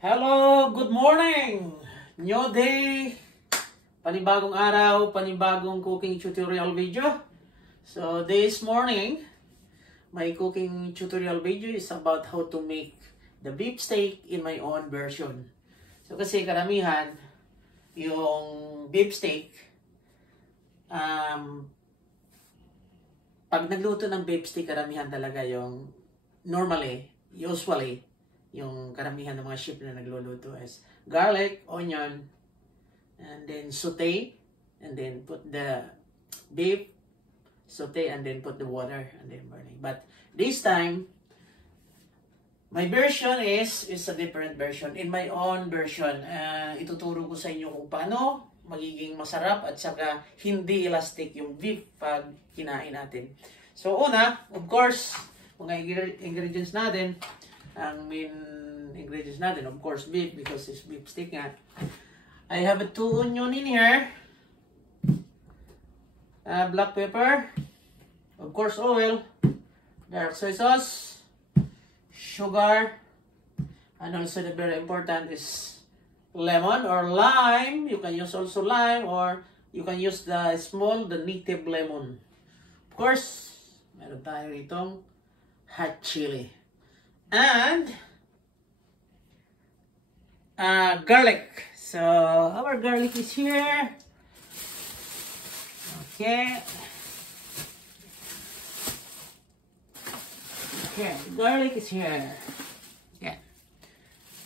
Hello, good morning! New day! Panibagong araw, panibagong cooking tutorial video. So this morning, my cooking tutorial video is about how to make the beef steak in my own version. So kasi karamihan, yung beef steak, pag nagluto ng beef steak, karamihan talaga yung usually, yung karamihan ng mga chef na nagluluto is garlic, onion, and then saute, and then put the beef, saute, and then put the water, and then burning. But this time, my version is a different version. In my own version, ituturo ko sa inyo kung paano magiging masarap at saka hindi elastic yung beef pag kinain natin. So una, of course, mga ingredients natin, ang main ingredients natin, of course, beef, because it's beef steak nga. I have 2 onion in here, black pepper, of course, oil, dark soy sauce, sugar, and also the very important is lemon or lime. You can use also lime, or you can use the native lemon. Of course, meron tayo itong hot chili. And garlic. So our garlic is here. Okay. Okay, garlic is here. Yeah.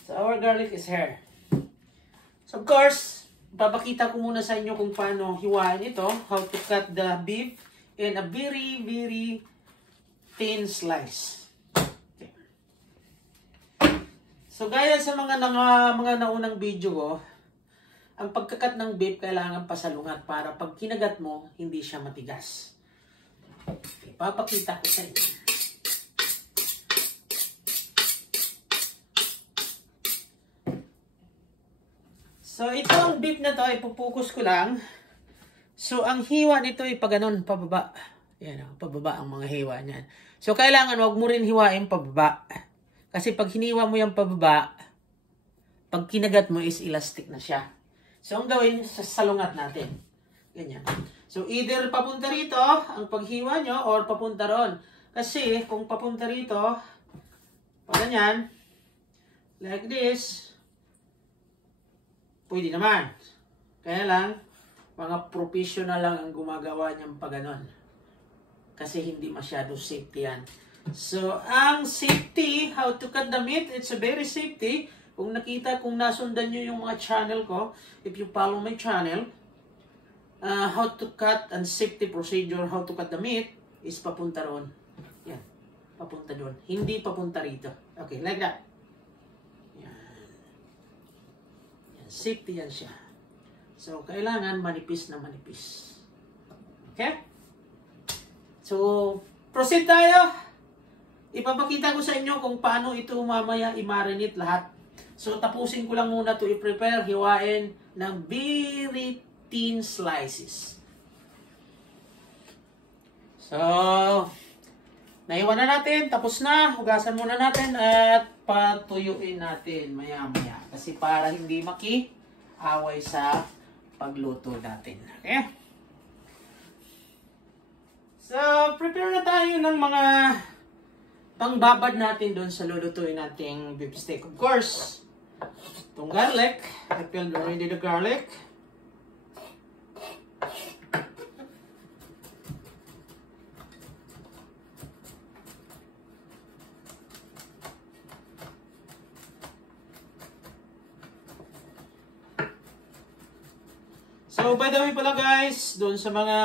So our garlic is here. So of course, papakita ko muna sa inyo kung paano hiwain ito, how to cut the beef in a very, very thin slice. So gaya sa mga naunang video ko, ang pagkakat ng beef kailangan pasalungat para pag kinagat mo, hindi siya matigas. Okay, papakita ko sa inyo. So ito ang beef na to, ipupokus ko lang. So ang hiwa nito ay paganon, pababa. Yan, pababa ang mga hiwa niyan. So kailangan wag mo rin hiwain pababa. Kasi pag hiniwa mo yung pababa, pag kinagat mo is elastic na siya. So, ang gawin, salungat natin. Ganyan. So, either papunta rito, ang paghiwa nyo, or papunta ron. Kasi, kung papunta rito, pag ganyan, like this, pwede naman. Kaya lang, mga professional lang ang gumagawa niyang pag ganon. Kasi hindi masyado safety yan. So, ang safety, how to cut the meat, it's a very safety. Kung nasundan nyo yung mga channel ko, if you follow my channel, how to cut and safety procedure, how to cut the meat, is papunta ron. Yan, papunta doon. Hindi papunta rito. Okay, like that. Yan. Yan, safety yan siya. So, kailangan manipis na manipis. Okay? So, proceed tayo. Ipapakita ko sa inyo kung paano ito mamaya i-marinate lahat. So, tapusin ko lang muna to i-prepare, hiwain ng very thin slices. So, naiwan na natin, tapos na, hugasan muna natin at patuyuin natin maya-maya. Kasi para hindi maki-away sa pagluto natin. Okay? So, prepare na tayo ng mga pangbabad natin doon sa lulutuin nating beef steak. Of course, itong garlic. I peeled already the garlic. So, by the way pala guys, doon sa mga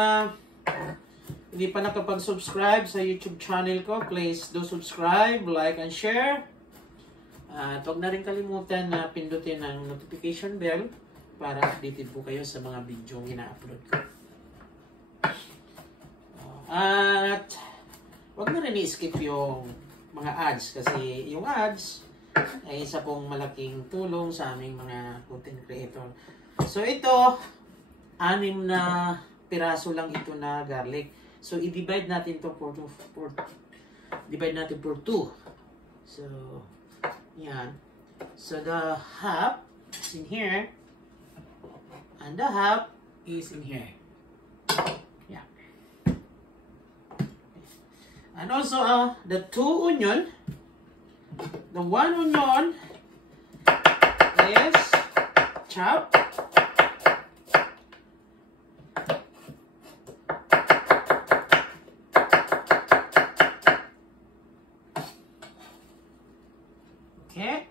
hindi pa nakapag-subscribe sa YouTube channel ko, please do subscribe, like, and share. At huwag na rin kalimutan na pindutin ang notification bell para updated po kayo sa mga video ina-upload ko. At huwag na rin i-skip yung mga ads kasi yung ads ay isa pong malaking tulong sa aming mga content creator. So ito, 6 na piraso lang ito na garlic. So, i-divide natin ito divide natin for 2. So, yan. So the half is in here, and the half is in here. Yeah. And also the 2 onion, the 1 onion is chopped. Okay.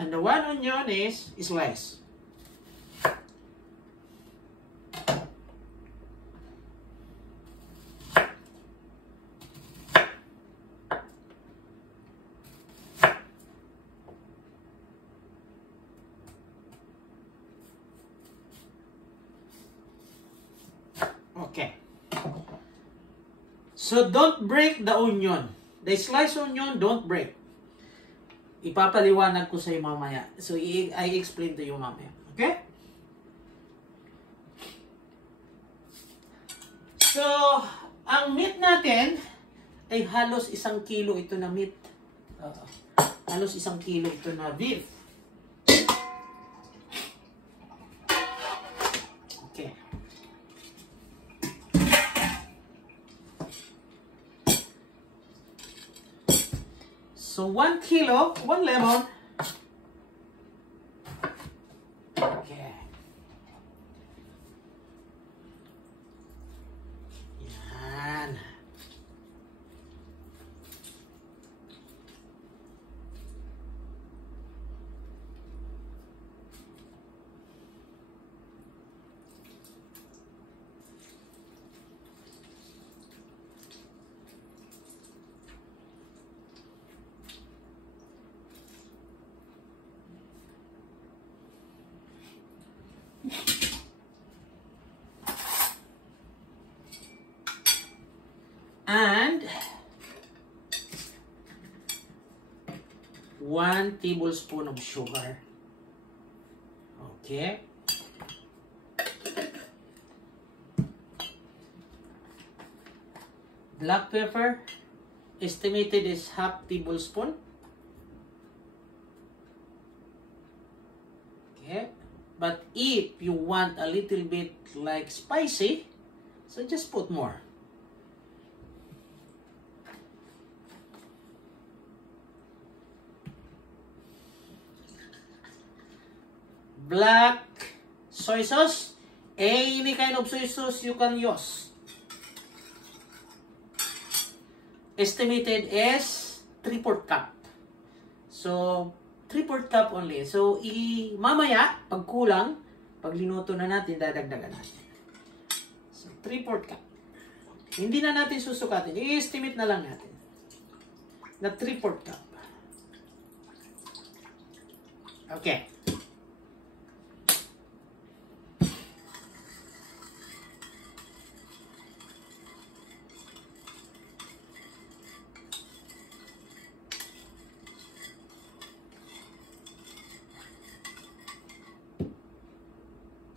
And the 1 onion is sliced. Okay. So don't break the onion. The sliced onion, don't break. Ipapaliwanag ko sa iyo mamaya. So I explain to you mamaya. Okay? So, ang meat natin ay halos 1 kilo ito na meat. Halos 1 kilo ito na beef. Okay. So 1 kilo, 1 lemon. Okay. Yan. And 1 tablespoon of sugar. Okay. Black pepper, estimated is half tablespoon. Okay. But if you want a little bit like spicy, so just put more. Black soy sauce, any kind of soy sauce you can use. Estimated is 3/4 cup. So 3/4 cup only. So mamaya pag kulang, pag linuto na natin, dadagdagan natin. So 3/4 cup. Hindi na natin susukatin. I-estimate na lang natin. Na 3/4 cup. Okay.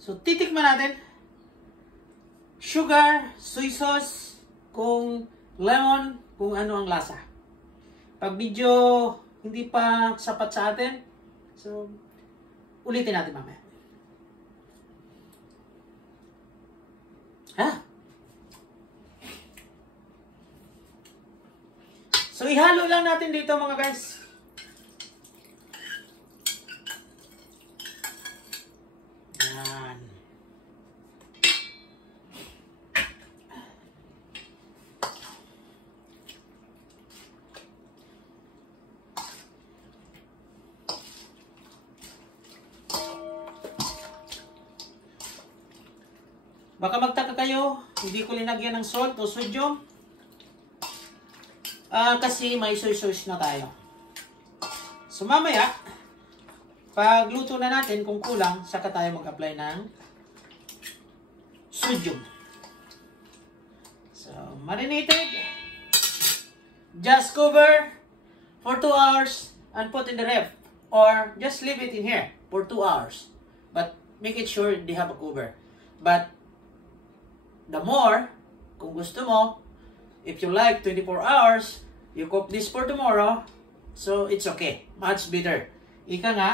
So, titikman natin. Sugar, soy sauce, kung lemon, kung ano ang lasa. Pag medyo hindi pa sapat sa atin, so, ulitin natin mamaya. Ha? So, ihalo lang natin dito mga guys. Yan. Baka magtaka kayo, hindi ko linagyan ng salt o sodium. Kasi may soy sauce na tayo. So mamaya, pag luto na natin, kung kulang, saka tayo mag-apply ng sodium. So, marinated. Just cover for 2 hours and put in the ref. Or just leave it in here for 2 hours. But make it sure they have a cover. But the more, kung gusto mo, if you like 24 hours, you cook this for tomorrow, So, it's okay. Much better. Ika nga,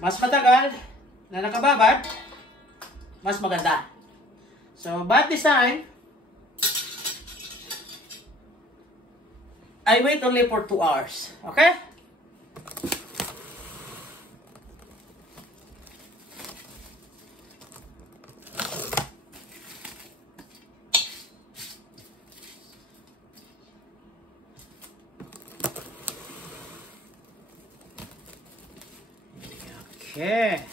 mas matagal na nakababad, mas maganda. So, but this time, I wait only for 2 hours. Okay? Okay.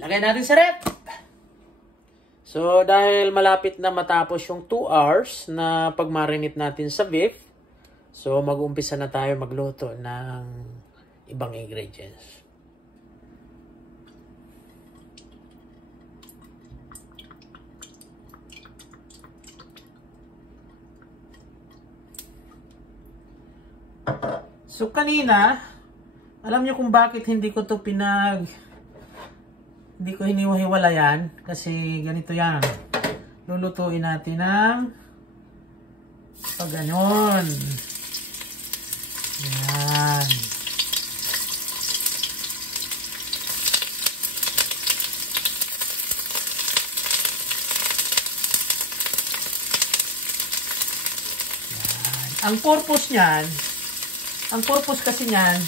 Lagay natin sa rep. So, dahil malapit na matapos yung 2 hours na pagmarinate natin sa beef, so mag-uumpisa na tayo magluto ng ibang ingredients. So, kanina, alam niyo kung bakit hindi ko hiniwa-hiwalayan kasi ganito yan. Lulutuin natin ng pag ganon. Yan. Yan. Ang purpose kasi niyan,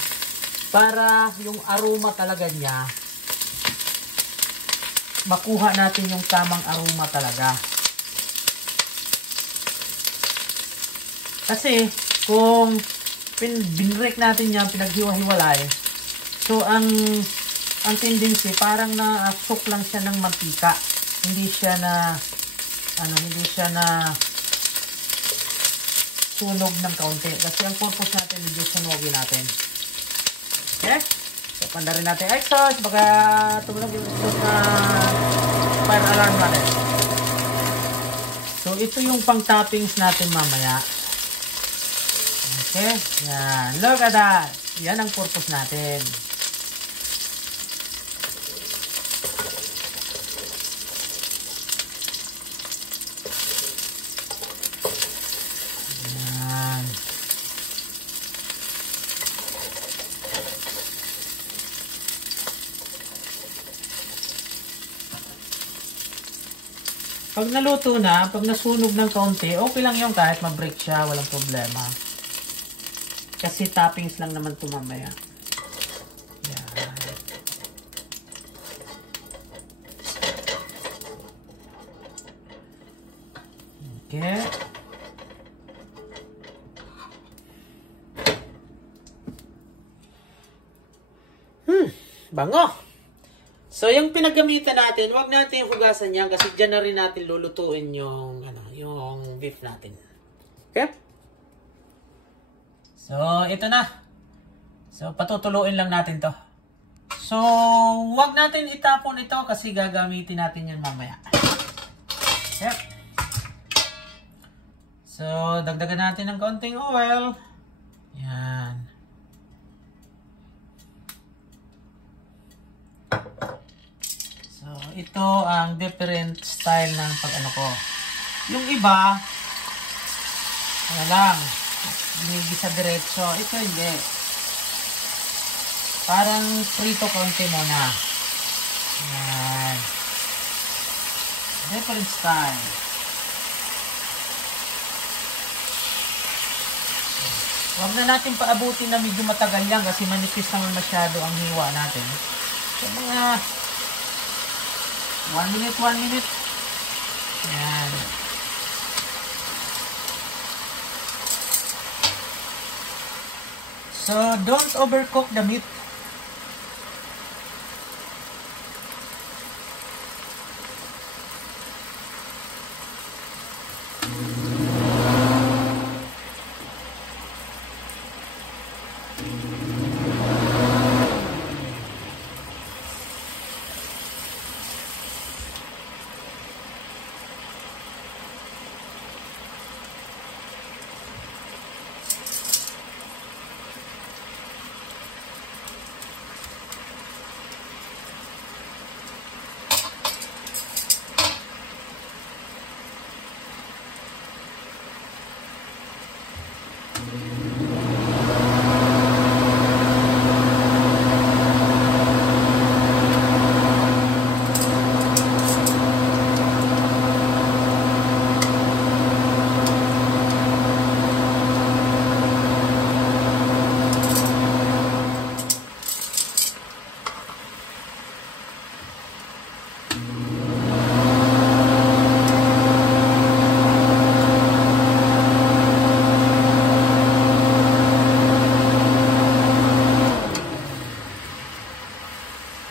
para yung aroma talaga niya, makuha natin yung tamang aroma talaga. Kasi, kung binrek natin yan, pinaghiwa-hiwalay, so ang tendency, parang na-soak lang siya ng mantika. Hindi siya na sunog ng kaunti. Kasi ang purpose natin, medyo sunogin natin. Okay? So, panda rin natin exhaust. Baka tumunog yung exhaust na fire alarm natin. So, ito yung pang-toppings natin mamaya. Okay? Yan. Look at that. Yan ang purpose natin. Pag naluto na, pag nasunog ng kaunti, okay lang yung kahit ma-break siya, walang problema. Kasi toppings lang naman ito mamaya. Yan. Okay. Bango! So, yung pinagamitan natin, huwag natin hugasan yan kasi dyan na rin natin lulutuin yung beef natin. Okay? So, ito na. So, patutuluin lang natin to. So, huwag natin itapon ito kasi gagamitin natin yan mamaya. Okay? So, dagdagan natin ng konting oil. Yan. So, ito ang different style ng pag-ano ko. Yung iba, ano lang, binigisa diretso. Ito hindi. Parang prito konti muna. Yan. Different style. Huwag na natin paabutin na medyo matagal yan kasi manipis naman masyado ang hiwa natin. So, mga 1 minute, 1 minute. Yan. So, don't overcook the meat.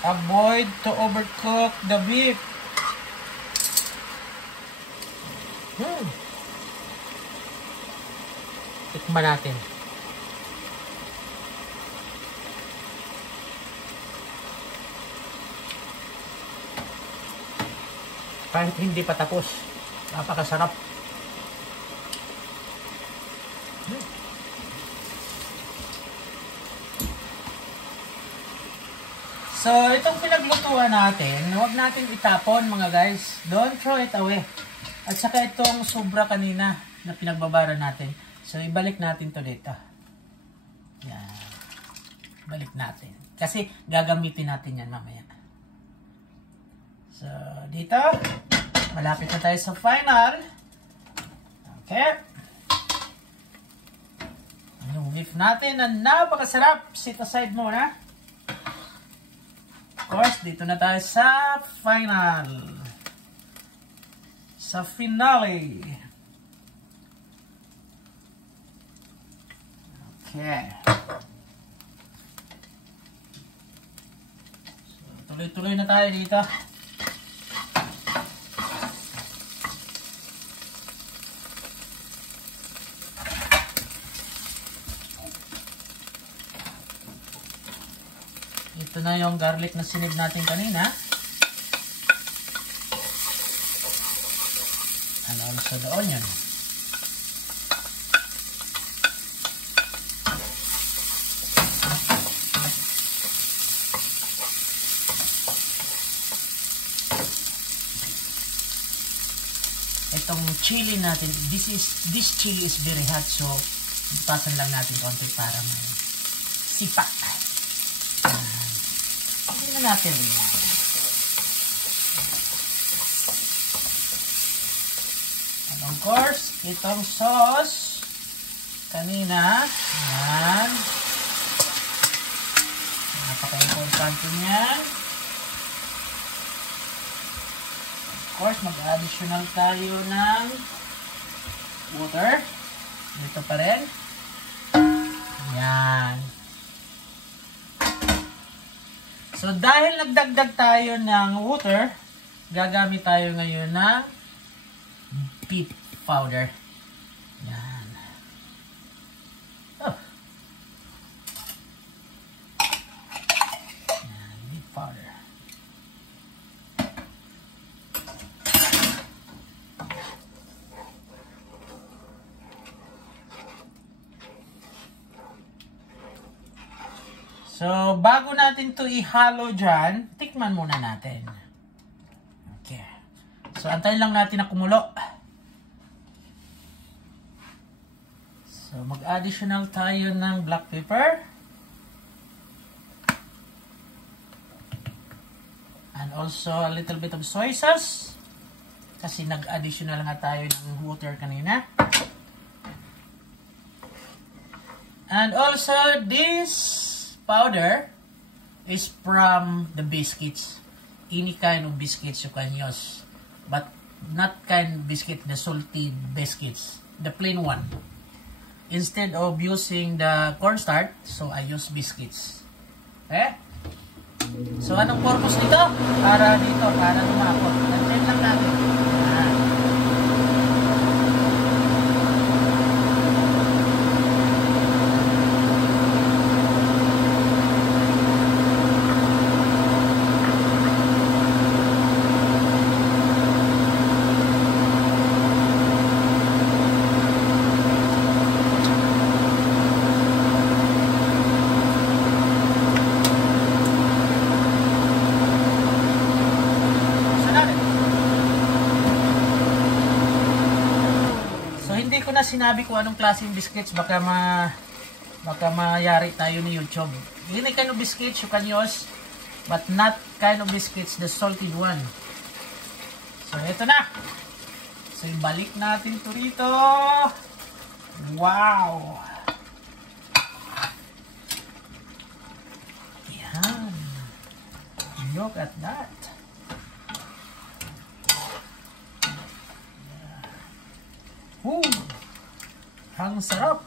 avoid to overcook the beef. Tikman natin. Kahit hindi pa tapos, napakasarap. So, itong pinaglutuan natin, huwag natin itapon mga guys. Don't throw it away. At saka itong sobra kanina na pinagbabara natin. So, ibalik natin to dito. Yan. Balik natin. Kasi gagamitin natin yan mamaya. So, dito, malapit na tayo sa final. Okay. Yung beef natin na napakasarap. Sit aside muna. Of course, dito na tayo sa final. Sa finale. Okay. So, tuloy-tuloy na tayo dito. Ito na yung garlic na sinib natin kanina. And also the onion. Itong chili natin, this chili is very hot, so pasan lang natin konti para may sipa. Natin and of course itong sauce kanina, yan, napaka-importante niyan. Of course mag-additional tayo ng water dito pa rin, yan. So, dahil nagdagdag tayo ng water, gagamit tayo ngayon ng beef powder. Yan. Oh. Yan, beef powder. So, bago natin to ihalo dyan, tikman muna natin. Okay. So, antayin lang natin na kumulo. So, mag-additional tayo ng black pepper. And also, a little bit of soy sauce. Kasi nag-additional nga tayo ng water kanina. And also, this powder is from the biscuits. Any kind of biscuits you can use. But not kind of biscuit, the salty biscuits. The plain one. Instead of using the cornstarch, so I use biscuits. Okay? So anong purpose nito? Para lumapot. Antin lang natin. Na sinabi ko anong klaseng biscuits, baka mayari tayo ni YouTube. Any kind of biscuits you can use, but not kind of biscuits, the salted one. So ito na. So ibalik natin ito rito. Wow! Yan. Look at that. Woo! Ang sarap.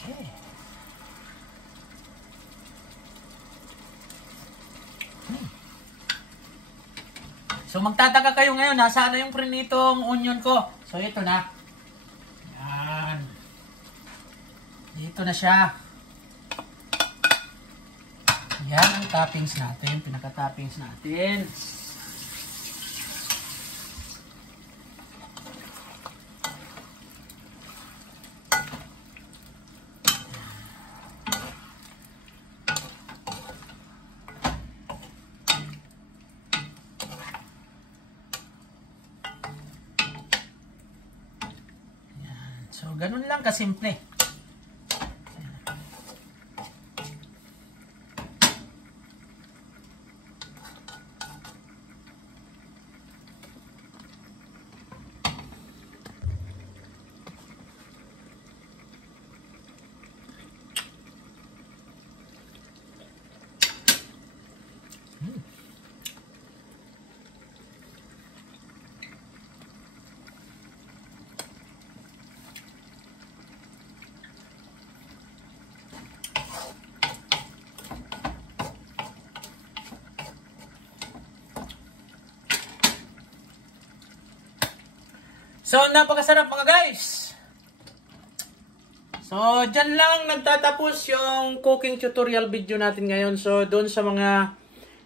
Okay. So magtataka kayo ngayon, nasaan na yung prinitong onion ko? So ito na. Yan. Dito na siya. Yan ang toppings natin, pinaka-toppings natin. So, ganun lang kasimple. So, napakasarap mga guys. So, dyan lang nagtatapos yung cooking tutorial video natin ngayon. So, doon sa mga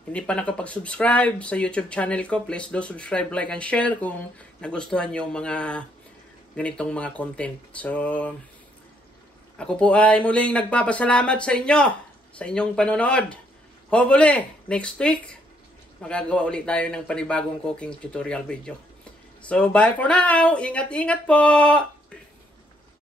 hindi pa nakapag-subscribe sa YouTube channel ko, please do subscribe, like, and share kung nagustuhan yung mga ganitong mga content. So, ako po ay muling nagpapasalamat sa inyo, sa inyong panonood. Hopefully, next week, magagawa ulit tayo ng panibagong cooking tutorial video. So, bye for now. Ingat-ingat po.